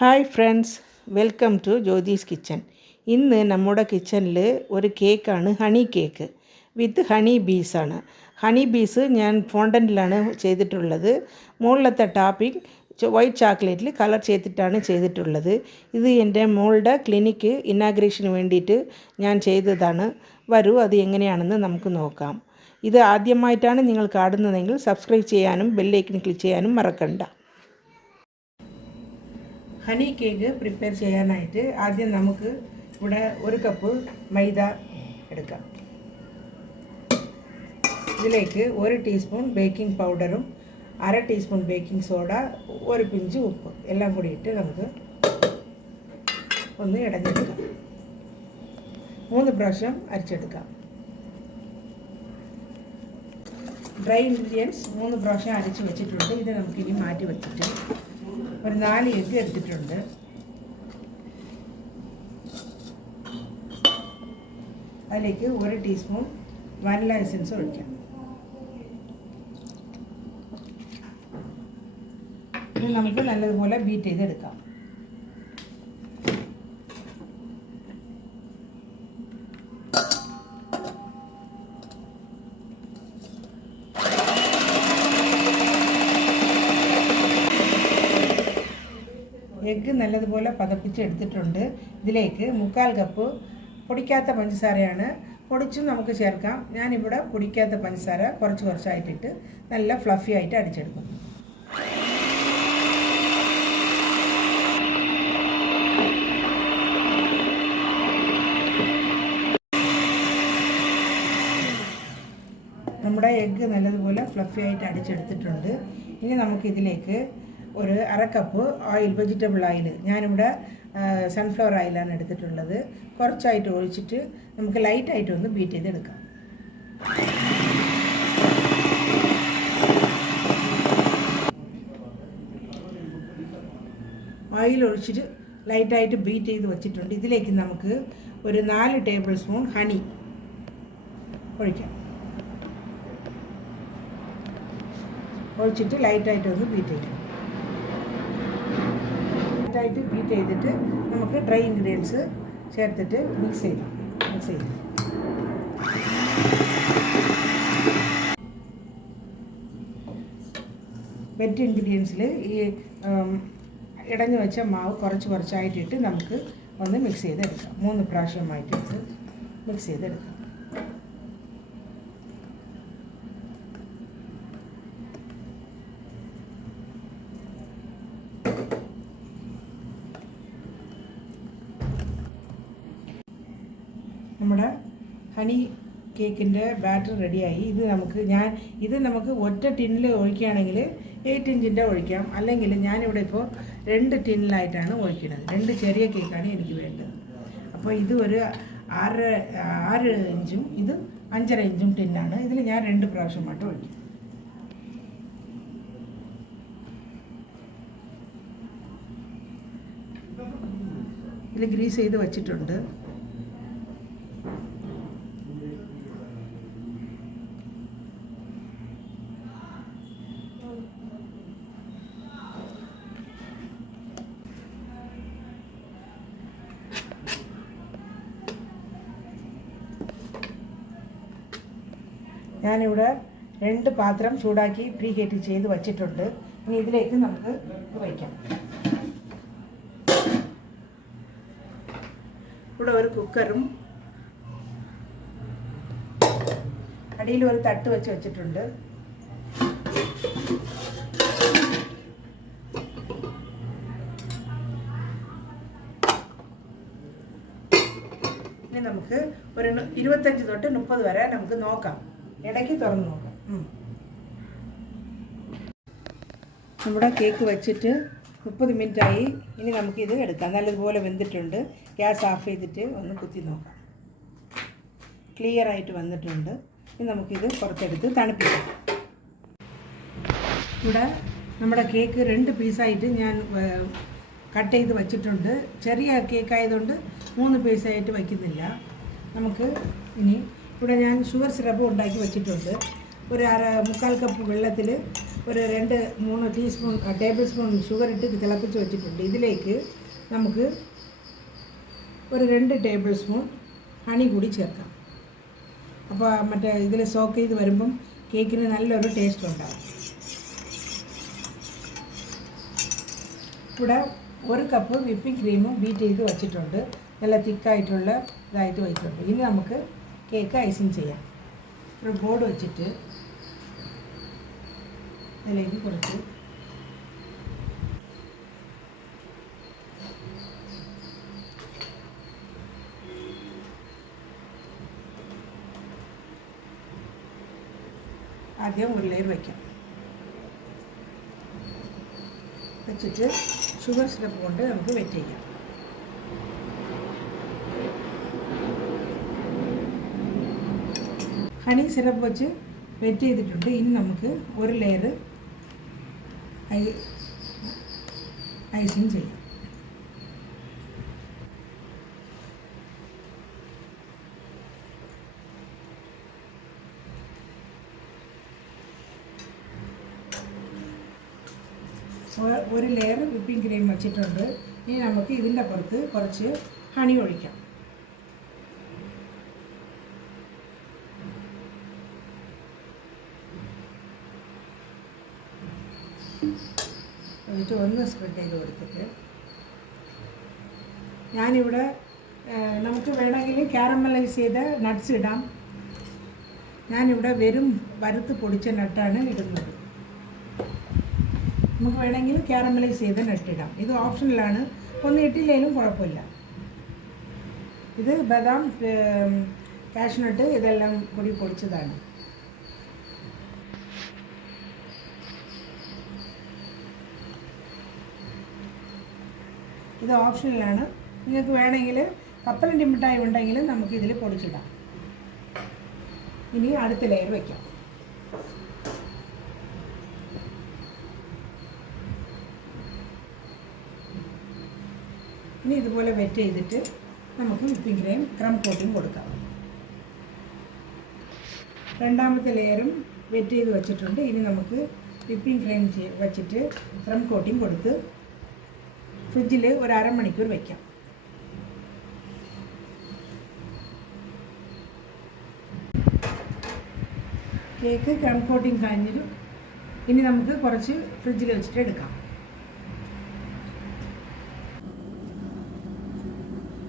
Hi friends, welcome to Jyothis kitchen. ഇന്ന് നമ്മുടെ കിച്ചണിൽ ഒരു കേക്കാണ്, ഹണി കേക്ക് വിത്ത് ഹണി ബീസാണ്. ഹണി ബീസ് ഞാൻ ഫോണ്ടൻറ്റിലാണ് ചെയ്തിട്ടുള്ളത്. മുകളിലത്തെ ടാപ്പിംഗ് വൈറ്റ് ചോക്ലേറ്റിൽ കളർ ചെയ്തിട്ടുള്ളത്. ഇത് എൻ്റെ മോളുടെ ക്ലിനിക്ക് ഇനാഗ്രേഷന് വേണ്ടിയിട്ട് ഞാൻ ചെയ്തതാണ്. വരൂ, അത് എങ്ങനെയാണെന്ന് നമുക്ക് നോക്കാം. ഇത് ആദ്യമായിട്ടാണ് നിങ്ങൾ കാണുന്നതെങ്കിൽ സബ്സ്ക്രൈബ് ചെയ്യാനും ബെല്ലൈക്കൺ ക്ലിക്ക് ചെയ്യാനും മറക്കണ്ട. ഹണി കേക്ക് പ്രിപ്പയർ ചെയ്യാനായിട്ട് ആദ്യം നമുക്ക് ഇവിടെ 1 കപ്പ് മൈദ എടുക്കാം. ഇതിലേക്ക് 1 ടീസ്പൂൺ ബേക്കിംഗ് പൗഡറും 1/2 ടീസ്പൂൺ ബേക്കിംഗ് സോഡ, 1 പിഞ്ച് ഉപ്പ് എല്ലാം കൂടി ഇട്ട് നമുക്ക് ഒന്ന് ഇടഞ്ഞെടുക്കാം. 3 പ്രാവശ്യം അരിച്ചെടുക്കാം. ഡ്രൈ ഇൻഗ്രീഡിയൻസ് 3 പ്രാവശ്യം അരിച്ച് വെച്ചിട്ടുണ്ട്. ഇത് നമുക്കിനി മാറ്റി വെച്ചിട്ട് ഒരു 4 എഗ്ഗ് എടുത്തിട്ടുണ്ട്. അതിലേക്ക് 1 ടീസ്പൂൺ വാനില എസൻസ് ഒഴിക്കാം. ഇത് നമുക്ക് നല്ലതുപോലെ ബീറ്റ് ചെയ്തെടുക്കാം. എഗ്ഗ് നല്ലതുപോലെ പതപ്പിച്ചെടുത്തിട്ടുണ്ട്. ഇതിലേക്ക് 1/4 കപ്പ് പൊടിക്കാത്ത പഞ്ചസാരയാണ്. പൊടിച്ചും നമുക്ക് ചേർക്കാം. ഞാനിവിടെ പൊടിക്കാത്ത പഞ്ചസാര കുറച്ചായിട്ടിട്ട് നല്ല ഫ്ലഫി ആയിട്ട് അടിച്ചെടുക്കും. നമ്മുടെ എഗ്ഗ് നല്ലതുപോലെ ഫ്ലഫി ആയിട്ട് അടിച്ചെടുത്തിട്ടുണ്ട്. ഇനി നമുക്കിതിലേക്ക് ഒരു 1/2 കപ്പ് ഓയിൽ, വെജിറ്റബിൾ ഓയിൽ, ഞാനിവിടെ സൺഫ്ലവർ ഓയിലാണ് എടുത്തിട്ടുള്ളത്. കുറച്ചായിട്ട് ഒഴിച്ചിട്ട് നമുക്ക് ലൈറ്റായിട്ട് ഒന്ന് ബീറ്റ് ചെയ്തെടുക്കാം. ഓയിൽ ഒഴിച്ചിട്ട് ലൈറ്റായിട്ട് ബീറ്റ് ചെയ്ത് വെച്ചിട്ടുണ്ട്. ഇതിലേക്ക് നമുക്ക് ഒരു 4 ടേബിൾ സ്പൂൺ ഹണി ഒഴിക്കാം. ഒഴിച്ചിട്ട് ലൈറ്റായിട്ട് ഒന്ന് ബീറ്റ് ചെയ്യാം. ലൈറ്റായിട്ട് ബീറ്റ് ചെയ്തിട്ട് നമുക്ക് ഡ്രൈ ഇൻഗ്രീഡിയൻസ് ചേർത്തിട്ട് മിക്സ് ചെയ്ത് വെറ്റ് ഇൻഗ്രീഡിയൻസിൽ ഈ ഇടഞ്ഞു വെച്ച മാവ് കുറച്ചായിട്ടിട്ട് നമുക്ക് ഒന്ന് മിക്സ് ചെയ്തെടുക്കാം. 3 പ്രാവശ്യമായിട്ട് മിക്സ് ചെയ്തെടുക്കാം. നമ്മുടെ ഹണി കേക്കിൻ്റെ ബാറ്റർ റെഡിയായി. ഇത് നമുക്ക് ഒറ്റ ടിന്നിൽ ഒഴിക്കുകയാണെങ്കിൽ 8 ഇഞ്ചിൻ്റെ ഒഴിക്കാം. അല്ലെങ്കിൽ ഞാനിവിടെ ഇപ്പോൾ 2 ടിന്നിലായിട്ടാണ് ഒഴിക്കുന്നത്. 2 ചെറിയ കേക്കാണ് എനിക്ക് വേണ്ടത്. അപ്പോൾ ഇത് ഒരു 6 ഇഞ്ചും ഇത് 5.5 ഇഞ്ചും ടിന്നാണ്. ഇതിൽ ഞാൻ 2 പ്രാവശ്യമായിട്ട് ഒഴിക്കും. ഇതിൽ ഗ്രീസ് ചെയ്ത് വച്ചിട്ടുണ്ട്. ഞാനിവിടെ 2 പാത്രം ചൂടാക്കി പ്രീ ഹീറ്റ് ചെയ്ത് വച്ചിട്ടുണ്ട്. ഇനി ഇതിലേക്ക് നമുക്ക് വയ്ക്കാം. ഇവിടെ ഒരു കുക്കറും അടിയിൽ ഒരു തട്ട് വെച്ചിട്ടുണ്ട്. ഇനി നമുക്ക് ഒരു 25 തൊട്ട് 30 വരെ നമുക്ക് നോക്കാം. ഇടയ്ക്ക് തുറന്ന് നോക്കാം. നമ്മുടെ കേക്ക് വെച്ചിട്ട് 30 മിനിറ്റായി. ഇനി നമുക്കിത് എടുക്കാം. നല്ലതുപോലെ വെന്തിട്ടുണ്ട്. ഗ്യാസ് ഓഫ് ചെയ്തിട്ട് ഒന്ന് കുത്തി നോക്കാം. ക്ലിയർ ആയിട്ട് വന്നിട്ടുണ്ട്. ഇനി നമുക്കിത് പുറത്തെടുത്ത് തണുപ്പിക്കാം. ഇവിടെ നമ്മുടെ കേക്ക് 2 പീസായിട്ട് ഞാൻ കട്ട് ചെയ്ത് വച്ചിട്ടുണ്ട്. ചെറിയ കേക്കായതുകൊണ്ട് 3 പീസായിട്ട് വയ്ക്കുന്നില്ല. നമുക്ക് ഇനി ഇവിടെ ഞാൻ ഷുഗർ സിറപ്പ് ഉണ്ടാക്കി വെച്ചിട്ടുണ്ട്. ഒരു 1/4 കപ്പ് വെള്ളത്തിൽ ഒരു 2-3 ടീസ്പൂൺ ടേബിൾ സ്പൂൺ ഷുഗർ ഇട്ട് തിളപ്പിച്ച് വെച്ചിട്ടുണ്ട്. ഇതിലേക്ക് നമുക്ക് ഒരു 2 ടേബിൾ സ്പൂൺ ഹണി കൂടി ചേർക്കാം. അപ്പോൾ മറ്റേ ഇതിൽ സോക്ക് ചെയ്ത് വരുമ്പം കേക്കിന് നല്ലൊരു ടേസ്റ്റ് ഉണ്ടാകും. ഇവിടെ 1 കപ്പ് വിപ്പിംഗ് ക്രീമും ബീറ്റ് ചെയ്ത് വച്ചിട്ടുണ്ട്. നല്ല തിക്കായിട്ടുള്ള ഇതായിട്ട് വെച്ചിട്ടുണ്ട്. ഇനി നമുക്ക് കേക്ക് ഐസിങ് ചെയ്യാം. ഒരു ബോർഡ് വെച്ചിട്ട് അതിലേക്ക് കുറച്ച് ആദ്യം ഒരു ലെയർ വയ്ക്കാം. വെച്ചിട്ട് ഷുഗർ സിറപ്പ് കൊണ്ട് നമുക്ക് വെറ്റ് ചെയ്യാം. ഹണി സിറപ്പ് വെച്ച് വെറ്റ് ചെയ്തിട്ടുണ്ട്. ഇനി നമുക്ക് ഒരു ലെയർ ഐസിങ് ചെയ്യാം. ഒരു ലെയർ വിപ്പിംഗ് ക്രീം വെച്ചിട്ടുണ്ട്. ഇനി നമുക്ക് ഇതിൻ്റെ പുറത്ത് കുറച്ച് ഹണി ഒഴിക്കാം. എന്നിട്ട് ഒന്ന് സ്പ്രെഡ് ചെയ്ത് കൊടുത്തിട്ട് ഞാനിവിടെ നമുക്ക് വേണമെങ്കിൽ കാരമലൈസ് ചെയ്ത നട്ട്സ് ഇടാം. ഞാനിവിടെ വെറും വറുത്ത് പൊടിച്ച നട്ടാണ് ഇടുന്നത്. നമുക്ക് വേണമെങ്കിൽ കാരമലൈസ് ചെയ്ത് നട്ടിടാം. ഇത് ഓപ്ഷനിലാണ്. ഒന്നും ഇട്ടില്ലെങ്കിലും കുഴപ്പമില്ല. ഇത് ബദാം, കാഷ്നട്ട് ഇതെല്ലാം കൂടി പൊടിച്ചതാണ്. ഇത് ഓപ്ഷനിലാണ്. നിങ്ങൾക്ക് വേണമെങ്കിൽ കപ്പലണ്ടി മിഠായി ഉണ്ടെങ്കിൽ നമുക്കിതിൽ പൊടിച്ചിടാം. ഇനി അടുത്ത ലെയർ വയ്ക്കാം. ഇനി ഇതുപോലെ വെറ്റ് ചെയ്തിട്ട് നമുക്ക് വിപ്പിംഗ് ക്രീം ക്രം കോട്ടിങ് കൊടുക്കാം. രണ്ടാമത്തെ ലെയറും വെറ്റ് ചെയ്ത് വെച്ചിട്ടുണ്ട്. ഇനി നമുക്ക് വിപ്പിംഗ് ക്രീം വെച്ചിട്ട് ക്രം കോട്ടിങ് കൊടുത്ത് ഫ്രിഡ്ജിൽ ഒരു അരമണിക്കൂർ വയ്ക്കാം. കേക്ക് ക്രം കോട്ടിങ് കഴിഞ്ഞിട്ട് ഇനി നമുക്ക് കുറച്ച് ഫ്രിഡ്ജിൽ വെച്ചിട്ട് എടുക്കാം.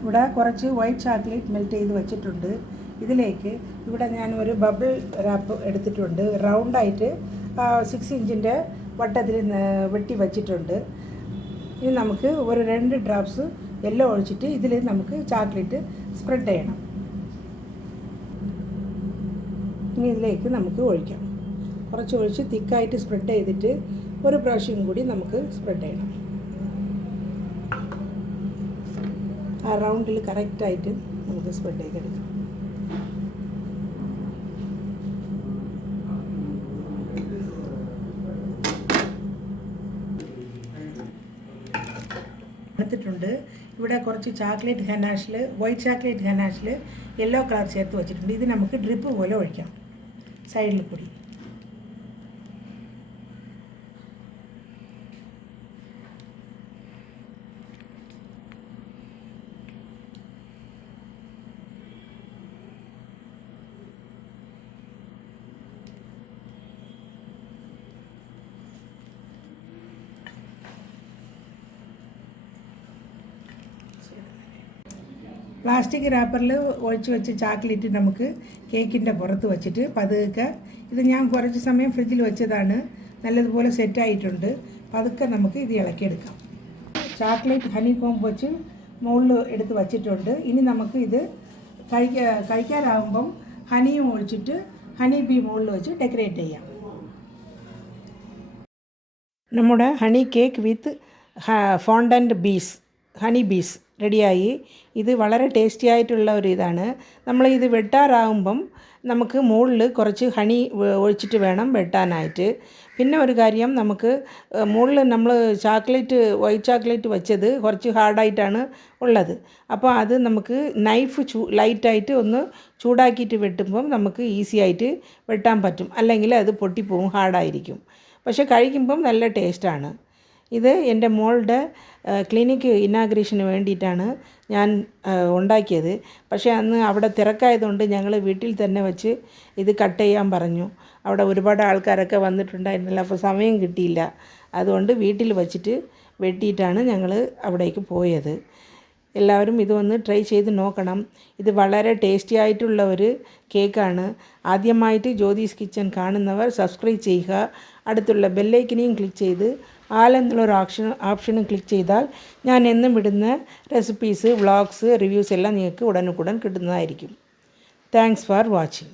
ഇവിടെ കുറച്ച് വൈറ്റ് ചോക്ലേറ്റ് മെൽറ്റ് ചെയ്ത് വെച്ചിട്ടുണ്ട്. ഇതിലേക്ക് ഇവിടെ ഞാൻ ഒരു ബബിൾ റാപ്പ് എടുത്തിട്ടുണ്ട്. റൗണ്ടായിട്ട് 6 ഇഞ്ചിൻ്റെ വട്ടത്തിൽ വെട്ടി വച്ചിട്ടുണ്ട്. ഇനി നമുക്ക് ഒരു 2 ഡ്രോപ്സ് യെല്ലോ ഒഴിച്ചിട്ട് ഇതിൽ നമുക്ക് ചോക്ലേറ്റ് സ്പ്രെഡ് ചെയ്യണം. ഇനി ഇതിലേക്ക് നമുക്ക് ഒഴിക്കാം. കുറച്ച് ഒഴിച്ച് തിക്കായിട്ട് സ്പ്രെഡ് ചെയ്തിട്ട് ഒരു പ്രാവശ്യം കൂടി നമുക്ക് സ്പ്രെഡ് ചെയ്യണം. ആ റൗണ്ടിൽ കറക്റ്റായിട്ട് നമുക്ക് സ്പ്രെഡ് ചെയ്തെടുക്കാം. എടുത്തിട്ടുണ്ട്. ഇവിടെ കുറച്ച് ചോക്ലേറ്റ് ഗനാഷിൽ, വൈറ്റ് ചോക്ലേറ്റ് ഗനാഷിൽ യെല്ലോ കളർ ചേർത്ത് വെച്ചിട്ടുണ്ട്. ഇത് നമുക്ക് ഡ്രിപ്പ് പോലെ ഒഴിക്കാം സൈഡിൽ കൂടി. പ്ലാസ്റ്റിക് റാപ്പറിൽ ഒഴിച്ച് വെച്ച് ചോക്ലേറ്റ് നമുക്ക് കേക്കിൻ്റെ പുറത്ത് വെച്ചിട്ട് പതുക്കെ, ഇത് ഞാൻ കുറച്ച് സമയം ഫ്രിഡ്ജിൽ വെച്ചതാണ്, നല്ലതുപോലെ സെറ്റായിട്ടുണ്ട്. പതുക്കെ നമുക്ക് ഇത് ഇളക്കിയെടുക്കാം. ചോക്ലേറ്റ് ഹണി കോംബ് വെച്ച് മുകളിൽ എടുത്ത് വച്ചിട്ടുണ്ട്. ഇനി നമുക്ക് ഇത് കഴിക്കാനാകുമ്പം ഹണിയും ഒഴിച്ചിട്ട് ഹണി ബീ മുകളിൽ വെച്ച് ഡെക്കറേറ്റ് ചെയ്യാം. നമ്മുടെ honey cake with fondant bees, honey bees റെഡിയായി. ഇത് വളരെ ടേസ്റ്റി ആയിട്ടുള്ള ഒരു ഇതാണ്. നമ്മൾ ഇത് വെട്ടാറാകുമ്പം നമുക്ക് മുകളിൽ കുറച്ച് ഹണി ഒഴിച്ചിട്ട് വേണം വെട്ടാനായിട്ട്. പിന്നെ ഒരു കാര്യം, നമുക്ക് മുകളിൽ നമ്മൾ വൈറ്റ് ചോക്ലേറ്റ് വെച്ചത് കുറച്ച് ഹാർഡായിട്ടാണ് ഉള്ളത്. അപ്പോൾ അത് നമുക്ക് നൈഫ് ലൈറ്റായിട്ട് ഒന്ന് ചൂടാക്കിയിട്ട് വെട്ടുമ്പം നമുക്ക് ഈസി ആയിട്ട് വെട്ടാൻ പറ്റും. അല്ലെങ്കിൽ അത് പൊട്ടിപ്പോവും, ഹാർഡായിരിക്കും. പക്ഷേ കഴിക്കുമ്പം നല്ല ടേസ്റ്റാണ്. ഇത് എൻ്റെ മോളുടെ ക്ലിനിക്ക് ഇനാഗ്രേഷന് വേണ്ടിയിട്ടാണ് ഞാൻ ഉണ്ടാക്കിയത്. പക്ഷേ അന്ന് അവിടെ തിരക്കായതുകൊണ്ട് ഞങ്ങൾ വീട്ടിൽ തന്നെ വെച്ച് ഇത് കട്ട് ചെയ്യാൻ പറഞ്ഞു. അവിടെ ഒരുപാട് ആൾക്കാരൊക്കെ വന്നിട്ടുണ്ടായിരുന്നില്ല, അപ്പോൾ സമയം കിട്ടിയില്ല. അതുകൊണ്ട് വീട്ടിൽ വച്ചിട്ട് വെട്ടിയിട്ടാണ് ഞങ്ങൾ അവിടേക്ക് പോയത്. എല്ലാവരും ഇതൊന്ന് ട്രൈ ചെയ്ത് നോക്കണം. ഇത് വളരെ ടേസ്റ്റി ആയിട്ടുള്ള ഒരു കേക്കാണ്. ആദ്യമായിട്ട് ജ്യോതിസ് കിച്ചൻ കാണുന്നവർ സബ്സ്ക്രൈബ് ചെയ്യുക. അടുത്തുള്ള ബെല്ലൈക്കനെയും ക്ലിക്ക് ചെയ്ത് ആൽ എന്നുള്ളൊരു ഓപ്ഷനും ക്ലിക്ക് ചെയ്താൽ ഞാൻ എന്നും ഇടുന്ന റെസിപ്പീസ്, വ്ളോഗ്സ്, റിവ്യൂസ് എല്ലാം നിങ്ങൾക്ക് ഉടനുടൻ കിട്ടുന്നതായിരിക്കും. Thanks for watching.